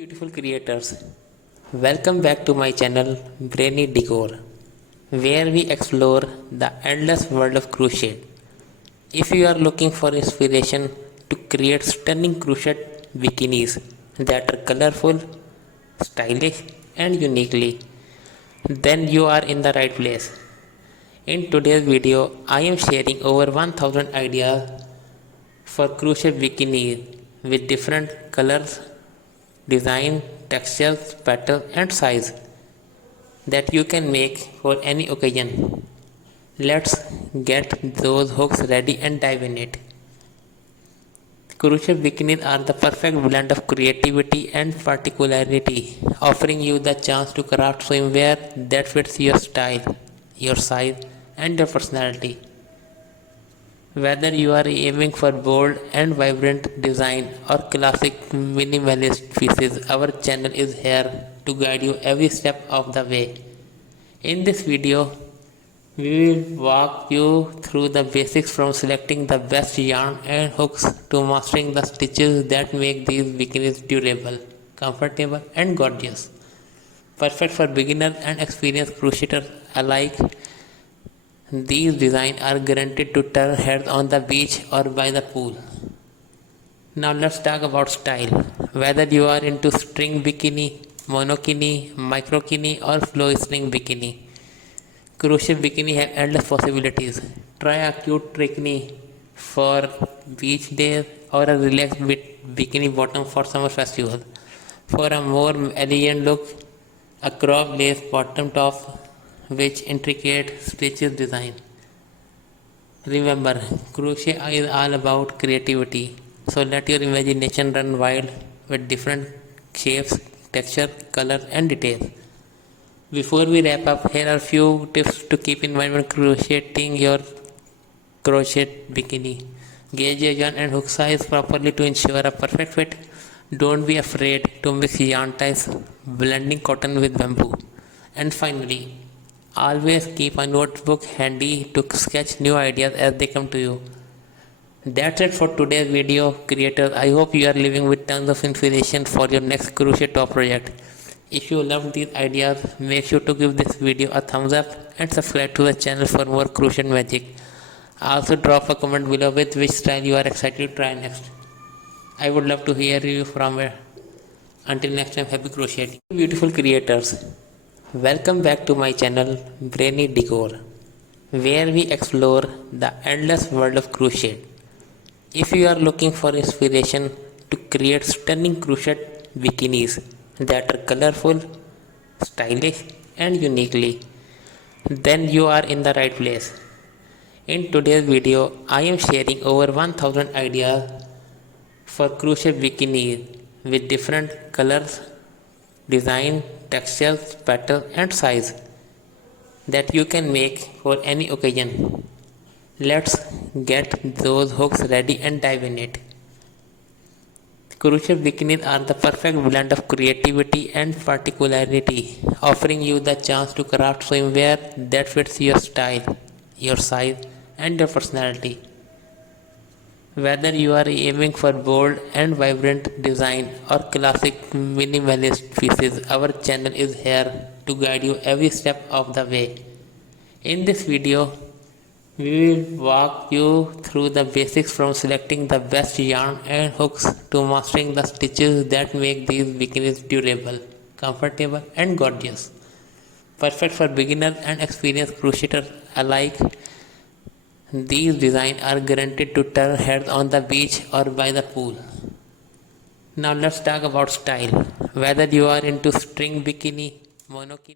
Beautiful creators, welcome back to my channel Brainy Decor, where we explore the endless world of crochet. If you are looking for inspiration to create stunning crochet bikinis that are colorful, stylish, and uniquely, then you are in the right place. In today's video, I am sharing over 1000 ideas for crochet bikinis with different colors, design, textures, pattern and size that you can make for any occasion. Let's get those hooks ready and dive in it. Crochet bikinis are the perfect blend of creativity and particularity, offering you the chance to craft swimwear that fits your style, your size, and your personality. Whether you are aiming for bold and vibrant design or classic minimalist pieces, our channel is here to guide you every step of the way. In this video, we will walk you through the basics from selecting the best yarn and hooks to mastering the stitches that make these bikinis durable, comfortable and gorgeous. Perfect for beginners and experienced crocheters alike. These designs are guaranteed to turn heads on the beach or by the pool. Now let's talk about style. Whether you are into string bikini, monokini, microkini or flow string bikini, crochet bikini have endless possibilities. Try a cute bikini for beach days or a relaxed bikini bottom for summer festival. For a more elegant look, a crop lace bottom top with intricate stitches design. Remember, crochet is all about creativity, so let your imagination run wild with different shapes, texture, color and details. Before we wrap up, here are a few tips to keep in mind when crocheting your crochet bikini. Gauge your yarn and hook size properly to ensure a perfect fit. Don't be afraid to mix yarn types, blending cotton with bamboo. And finally, always keep a notebook handy to sketch new ideas as they come to you. That's it for today's video, creators. I hope you are living with tons of inspiration for your next crochet top project. If you loved these ideas, make sure to give this video a thumbs up and subscribe to the channel for more crochet magic. Also drop a comment below with which style you are excited to try next. I would love to hear you from here. Until next time, happy crocheting. Beautiful creators, welcome back to my channel Brainy Decor, where we explore the endless world of crochet. If you are looking for inspiration to create stunning crochet bikinis that are colorful, stylish and uniquely, then you are in the right place. In today's video, I am sharing over 1000 ideas for crochet bikinis with different colors, design, textures, pattern and size that you can make for any occasion. Let's get those hooks ready and dive in it. Crochet bikinis are the perfect blend of creativity and particularity, offering you the chance to craft swimwear that fits your style, your size and your personality. Whether you are aiming for bold and vibrant design or classic minimalist pieces, our channel is here to guide you every step of the way. In this video, we will walk you through the basics from selecting the best yarn and hooks to mastering the stitches that make these bikinis durable, comfortable and gorgeous. Perfect for beginners and experienced crocheters alike. These designs are guaranteed to turn heads on the beach or by the pool. Now let's talk about style. Whether you are into string bikini, monokini